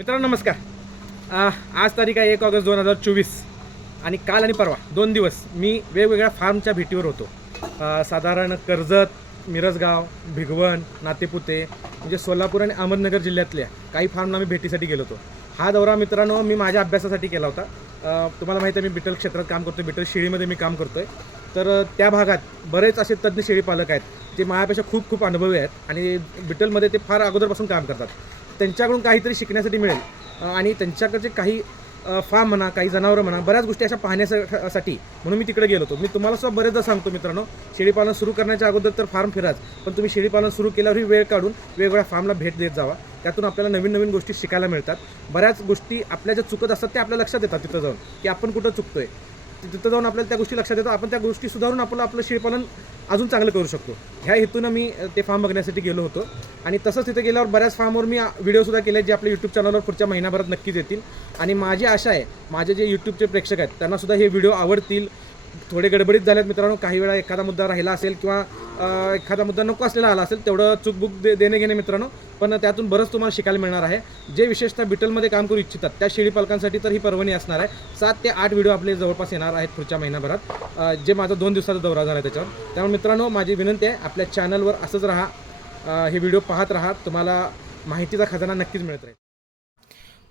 मित्रांनो नमस्कार. आज तारीख आहे 1 ऑगस्ट 2024 आणि काल आणि परवा 2 दिवस मी वेगवेगळ्या फार्मच्या भेटीवर होतो. साधारण कर्जत, मिरजगाव, भिगवण, नातेपुते म्हणजे सोलापूर आणि अहमदनगर जिल्ह्यातल्या काही फार्मला मी भेटीसाठी गेलो होतो. हा दौरा मित्रांनो मी माझ्या अभ्यासासाठी केला होता. तुम्हाला माहिती आहे मी बिटल क्षेत्रात काम करतो, बिटल शेळीमध्ये मी काम करतो आहे. तर त्या भागात बरेच असे तज्ज्ञ शेळी पालक आहेत जे माझ्यापेक्षा खूप अनुभवी आहेत आणि बिटलमध्ये ते फार अगोदरपासून काम करतात. त्यांच्याकडून काहीतरी शिकण्यासाठी मिळेल आणि त्यांच्याकडचे काही फार्म म्हणा, काही जनावरं म्हणा, बऱ्याच गोष्टी अशा पाहण्यासाठी म्हणून मी तिकडे गेलो होतो. मी तुम्हाला सुद्धा बरेचदा सांगतो मित्रांनो, शेळीपालन सुरू करण्याच्या अगोदर तर फार्म फिराच, पण तुम्ही शेळीपालन सुरू केल्यावरही वेळ काढून वेगवेगळ्या फार्मला भेट देत जावा. त्यातून आपल्याला नवीन गोष्टी शिकायला मिळतात. बऱ्याच गोष्टी आपल्या ज्या चुकत असतात त्या आपल्या लक्षात येतात तिथं जाऊन, की आपण कुठं चुकतोय. तिथं जाऊन आपल्याला त्या गोष्टी लक्षात येतात. आपण त्या गोष्टी सुधारून आपलं शेळीपालन अजून चांगलं करू शकतो. ह्या हेतूनं मी ते फार्म बघण्यासाठी गेलो होतो. आणि तसंच तिथे गेल्यावर बऱ्याच फार्मवर मी व्हिडिओसुद्धा केले जे आपल्या यूट्यूब चॅनलवर पुढच्या महिन्याभरात नक्कीच येतील. आणि माझी आशा आहे माझे जे यूट्यूबचे प्रेक्षक आहेत त्यांनासुद्धा हे व्हिडिओ आवडतील. थोडे गडबडीत झालेत मित्रांनो, काही वेळा एखादा मुद्दा राहिला असेल किंवा एखादा मुद्दा नको असलेला आला असेल, तेवढं चूकबुक देणे घेणे मित्रांनो, पण त्यातून बरंच तुम्हाला शिकायला मिळणार आहे. जे विशेषतः बिटलमध्ये काम करू इच्छितात त्या शेळी पालकांसाठी तर ही पर्वणी असणार आहे. 7 ते 8 व्हिडिओ आपले जवळपास येणार आहेत पुढच्या महिन्याभरात, जे माझा 2 दिवसाचा दौरा झाला आहे त्याच्यावर. त्यामुळे मित्रांनो माझी विनंती आहे आपल्या चॅनलवर असंच राहा, हे व्हिडिओ पाहत राहा, तुम्हाला माहितीचा खजाना नक्कीच मिळत राहील.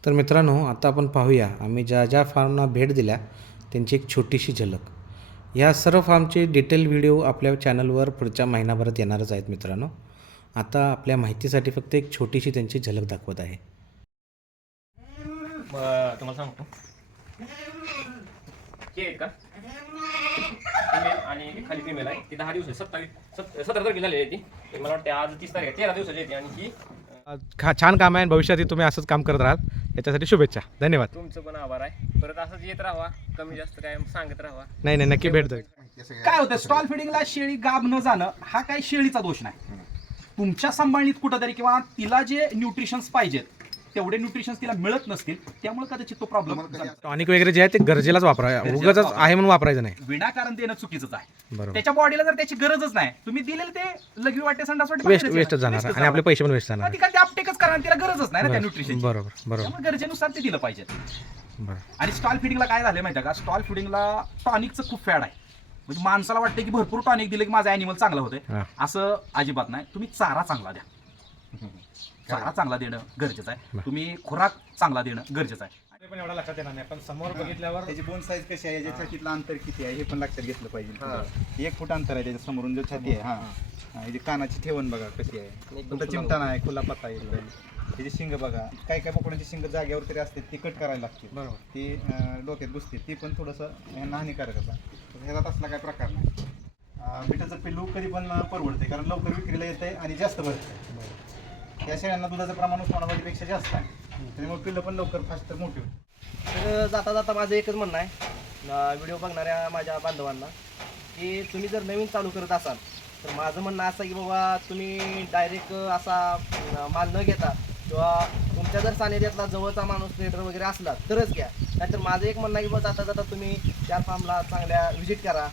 तर मित्रांनो आता आपण पाहूया आम्ही ज्या फार्मना भेट दिल्या त्यांची एक छोटीशी झलक. या सर्व फार्मचे डिटेल व्हिडिओ आपल्या चॅनलवर पुढच्या महिनाभरात येणारच आहेत मित्रांनो. आता आपल्या माहितीसाठी फक्त एक छोटीशी त्यांची झलक दाखवत आहे. तुम्हाला सांगतो हे आहेत का फिमेल आणि खाली फिमेल आहे. ती 10 दिवस 17 तारखेला झालेली आहे. ती मला वाटते आज 30 तारीख आहे, 13 दिवसाची आहे. आणि ही छान काम आहे. भविष्यातही तुम्ही असंच काम करत राहाल याच्यासाठी शुभेच्छा. धन्यवाद. तुमचं पण आभार आहे. परत असंच येत राहा, कमी जास्त काय सांगत राहा. नाही नक्की भेट द्या. काय होतं स्टॉल फिडिंगला शेळी गाब न जाणं हा काही शेळीचा दोष नाही. तुमच्या सांभाळणीत कुठंतरी किंवा तिला जे न्यूट्रिशन्स पाहिजेत तेवढे न्यूट्रिशन्स तिला मिळत नसतील, त्यामुळे कदाचित तो प्रॉब्लेम. टॉनिक वगैरे जे आहे ते गरजेलाच वापरायचं, उगाच आहे म्हणून वापरायचं नाही. विनाकारण देणं चुकीचंच आहे. बरोबर. त्याच्या बॉडीला जर त्याची गरजच नाही, तुम्ही दिलेलं ते लघवी वाटे संडास वेस्ट जाणार आणि आपले पैसे पण वेस्ट जाणार. ती अपटेकच करा, तिला गरजच नाही ना त्या न्यूट्रिशन. बरोबर. त्यामुळे गरजेनुसार ते दिलं पाहिजे. बरं. आणि स्टॉल फिडिंगला काय झालं माहिती आहे का, स्टॉल फिडिंगला टॉनिकचं खूप फॅड आहे. म्हणजे माणसाला वाटतं की भरपूर टॉनिक दिलं की माझं ॲनिमल चांगलं होतं. असं अजिबात नाही. तुम्ही चारा चांगला द्या. चारा चांगला देणं गरजेचं आहे. तुम्ही खुराक चांगला देणं गरजेचं आहे. पण एवढा लक्षात येणार नाही, पण समोर बघितल्यावर त्याची बोन साईज कशी आहे, याच्या छातीतलं अंतर किती आहे हे पण लक्षात घेतलं पाहिजे. 1 फूट अंतर आहे त्याच्या समोरून जो छाती आहे. याची कानाची ठेवण बघा कशी आहे, कोणता चिमटा नाही, खुला पत्ता आहे. त्याची शिंग बघा, काही बोकडांची शिंग जागेवर तरी असते, ती कट करायला लागते. बरोबर. ती डोक्यात घुसते, ती पण थोडंसं हानिकारक असं. ह्याचा तसला काही प्रकार नाही. बिटाचं पिल्लू कधी पण परवडते, कारण लवकर विक्रीला येते आणि जास्त भरते. त्या शेळ्यांना दुधाचं प्रमाण उस्मानाबादीपेक्षा जास्त आहे, त्याच्यामुळे पिल्लं पण लवकर फास्ट मोठी होते. तर जाता माझं एकच म्हणणं आहे व्हिडिओ बघणाऱ्या माझ्या बांधवांना, की तुम्ही जर नवीन चालू करत असाल तर माझं म्हणणं असं की बाबा तुम्ही डायरेक्ट असा माल न घेता किंवा तुमच्या जर सानिध्यातला जवळचा माणूस ट्रेडर वगैरे असला तरच घ्या. नाहीतर माझं एक म्हणणं आहे की बाबा जाता तुम्ही त्या फार्मला चांगल्या व्हिजिट करा,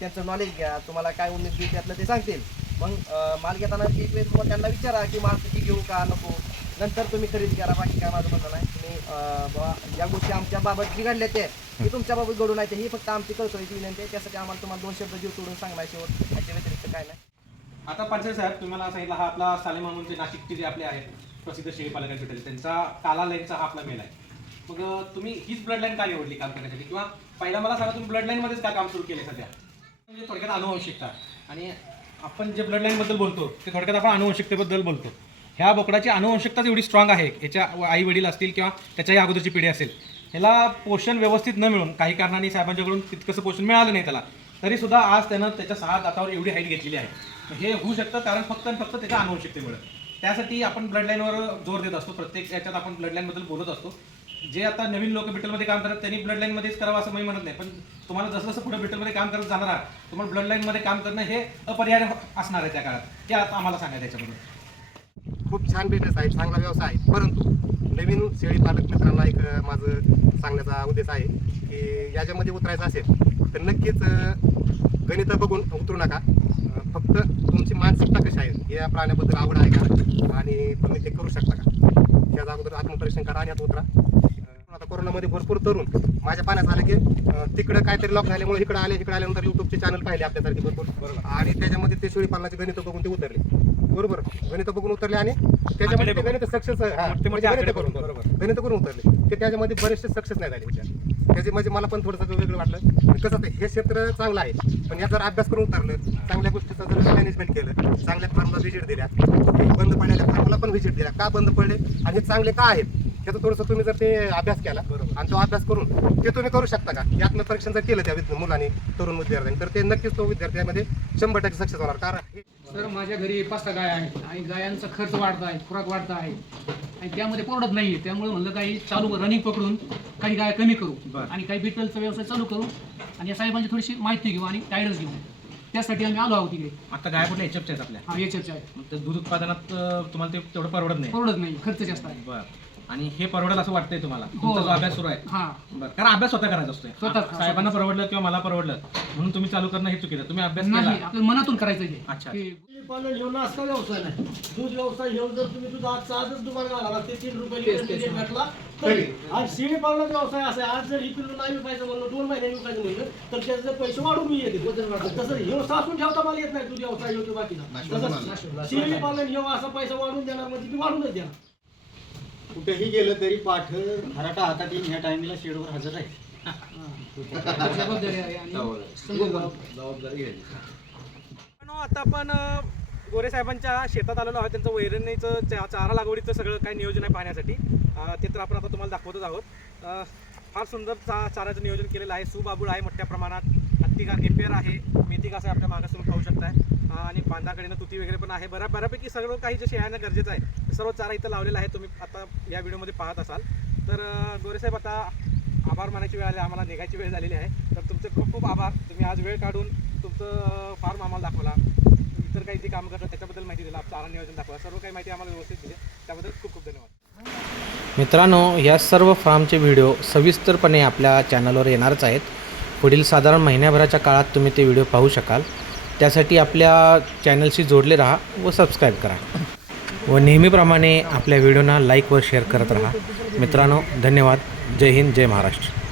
त्यांचं नॉलेज घ्या, तुम्हाला काय उन्नीत बी त्यातलं ते सांगतील. मग माल घेताना एक वेळेस मग त्यांना विचारा की माल किती घेऊ का नको, नंतर तुम्ही खरेदी करा. बाकी काय माझं म्हणणं नाही. तुम्ही बाबा ज्या गोष्टी आमच्या बाबत बिघडल्या ते की तुमच्या बाबत घडून आहे ही फक्त आमची कळकळीची विनंती आहे. त्यासाठी आम्हाला तुम्हाला 2 शब्द जीव तोडून सांगणार शेवट, याच्या व्यतिरिक्त काय नाही. आता पानसरे साहेब तुम्हाला सांगितलं हा आपला सालेम म्हणून नाशिकचे जे आपले आहेत प्रसिद्ध शेळी पालक भेटेल त्यांचा काला लाईनचा हा आपला मेल आहे. मग तुम्ही हीच ब्लड लाईन का निवडली काम करण्यासाठी, किंवा पहिला मला सांगा तुम्ही ब्लड लाईनमध्येच का काम सुरू केले सध्या? म्हणजे थोडक्यात अनुवंशिकता, आणि आपण जे ब्लड लाईनबद्दल बोलतो ते थोडक्यात आपण अनुवंशिकतेबद्दल बोलतो. ह्या बोकडाची अनुवंशिकताच एवढी स्ट्रॉंग आहे, याच्या आई वडील असतील किंवा त्याच्याही अगोदरची पिढी असेल, ह्याला पोषण व्यवस्थित न मिळून काही कारणांनी साहेबांच्याकडून तितकंसं पोषण मिळालं नाही त्याला, तरीसुद्धा आज त्यानं त्याच्या 6 दातावर एवढी हाईट घेतलेली आहे. हे होऊ शकतं कारण फक्त त्याच्या अनुवंशिकतेमुळे. त्यासाठी आपण ब्लड लाईनवर जोर देत असतो. प्रत्येक याच्यात आपण ब्लड लाईनबद्दल बोलत असतो. जे आता नवीन लोक बिटलमध्ये काम करतात त्यांनी ब्लड लाईनमध्येच करावं असं मी म्हणत नाही, पण तुम्हाला जसं पुढे बिटलमध्ये काम करत जाणार आहात तुम्हाला ब्लड लाईनमध्ये काम करणं हे अपरिहार्य असणार आहे त्या काळात. ते आता आम्हाला सांगायचं याच्याबद्दल. खूप छान बिझनेस आहे, चांगला व्यवसाय आहे. परंतु नवीन शेळी पालक मित्रांना एक माझं सांगण्याचा उद्देश आहे की याच्यामध्ये उतरायचं असेल तर नक्कीच गणितं बघून उतरू नका. फक्त तुमची मानसिकता कशी आहे, या प्राण्याबद्दल आवड आहे का आणि तुम्ही ते करू शकता का, त्याच्या अगोदर आत्मपरीक्षण करा आणि आता उतरा. आता कोरोनामध्ये भरपूर तरुण माझ्या पाण्यात आलं की तिकडे काहीतरी लॉक झाल्यामुळे इकडे आल्यानंतर युट्यूबचे चॅनल पाहिले आपल्यासारखे भरपूर आणि त्याच्यामध्ये ते शेळी पालनाचे गणित बघून ते उतरले. बरोबर, गणित बघून उतरले आणि त्याच्यामध्ये ते गणित सक्सेस गणित करून उतरले ते त्याच्यामध्ये बरेचसे सक्सेस नाही झाले. त्याचे म्हणजे मला पण थोडंसं वेगळं वाटलं. कसं ते हे क्षेत्र चांगलं आहे, पण या जर अभ्यास करून उतरलं, चांगल्या गोष्टीचं जर मॅनेजमेंट केलं, चांगल्या फार्मला व्हिजिट दिल्या, बंद पडलेल्या फार्मला पण व्हिजिट दिल्या, का बंद पडले आणि हे चांगले का आहेत त्याचं थोडंसं तुम्ही जर ते अभ्यास केला आणि तो अभ्यास करून ते तुम्ही करू शकता का, हे आत्मपरीक्षण जर केलं त्या मुलांनी, तरुण विद्यार्थ्यांनी, तर ते नक्कीच तो विद्यार्थ्यामध्ये 100% सक्सेस होणार. कारण सर माझ्या घरी 5 गाय आहेत आणि गायांचा खर्च वाढता आहे, खुराक वाढता आहे आणि त्यामध्ये परवडत नाही आहे. त्यामुळे म्हणलं काही चालू रनिंग पकडून काही गाय कमी करू आणि काही बिटलचा व्यवसाय चालू करू आणि या साहेबांची थोडीशी माहिती घेऊ आणि गायडन्स घेऊ. त्यासाठी आम्ही आलो आहोत इकडे. आता गाय कुठल्या HF आहेत आपल्या? हा याच्याच आहे. मग ते दूध उत्पादनात तुम्हाला ते तेवढं परवडत नाही. परवडत नाही, खर्च जास्त आहे. बरं. आणि हे परवडेल असं वाटतंय तुम्हाला? हो. तुमचा जो अभ्यास सुरू आहे. हा बरं, कारण अभ्यास स्वतः करायचा असतोय. स्वतः. साहेबांना परवडलं किंवा मला परवडलं म्हणून तुम्ही चालू करणं हे चुकीचं. तुम्ही अभ्यास केला. नाही, आपल्या मनातून करायचं हे. अच्छा. की पालन घेऊन असा व्यवसाय नाही. दूध व्यवसाय घेऊन जर तुम्ही दूध आजच दुकान घाला ते 3 रुपये भेटला तरी. आज शेळी पालनाचा व्यवसाय असा आहे, आज जर ही पिल्लू नाही विकायचं म्हणलं, 2 महिन्यांनी विकायचं म्हणलं तर त्याचे पैसे वाढून मी येते. तसं हे सासून ठेवता मला येत नाही. दूध व्यवसाय होतो बाकीचा. तसं शेळी पालन घेऊ असा पैसा वाढून देणार म्हणजे ती वाढूनच देणार. कुठेही गेलं तरी पाठ खराटा हातात येईन ह्या टायमिंगला शेडवर हजर आहे. जबाबदारी आहे आणि आता आपण गोरे साहेबांच्या शेतात आलेलो आहोत. त्यांचं वैरणीचं चारा लागवडीचं सगळं काही नियोजन आहे पाहण्यासाठी. ते तर आपण आता तुम्हाला दाखवतच आहोत. फार सुंदर चाऱ्याचं नियोजन केलेलं आहे. सुबाबूळ आहे मोठ्या प्रमाणात, हत्ती का नेपेर आहे, मेथी घास आहे आपल्या मागास तुम्ही पाहू शकताय आणि बांधाकडीनं तुती वगैरे पण आहे. बऱ्यापैकी सगळं काही जे शेळ्यांना गरजेचं आहे सर्व चारा इथं लावलेला आहे. तुम्ही आता या व्हिडिओमध्ये पाहत असाल. तर गोरे साहेब आता आभार मानायची वेळ आली, आम्हाला निघायची वेळ झालेली आहे. तर तुमचे खूप खूप आभार. तुम्ही आज वेळ काढून तुमचं फार्म आम्हाला दाखवला, इतर काही जे काम करतात त्याच्याबद्दल माहिती दिला, चारा नियोजन दाखवला, सर्व काही माहिती आम्हाला व्यवस्थित दिली, त्याबद्दल खूप खूप धन्यवाद. मित्रांनो, या सर्व फार्मचे व्हिडिओ सविस्तरपणे आपल्या चॅनलवर येणारच आहेत. पुढील साधारण महिन्याभराच्या काळात तुम्ही ते व्हिडिओ पाहू शकाल. त्यासाठी आपल्या चॅनलशी जोडले राहा व सबस्क्राईब करा व नेहमीप्रमाणे आपल्या व्हिडिओना लाईक व शेअर करत राहा. मित्रांनो, धन्यवाद. जय हिंद, जय महाराष्ट्र.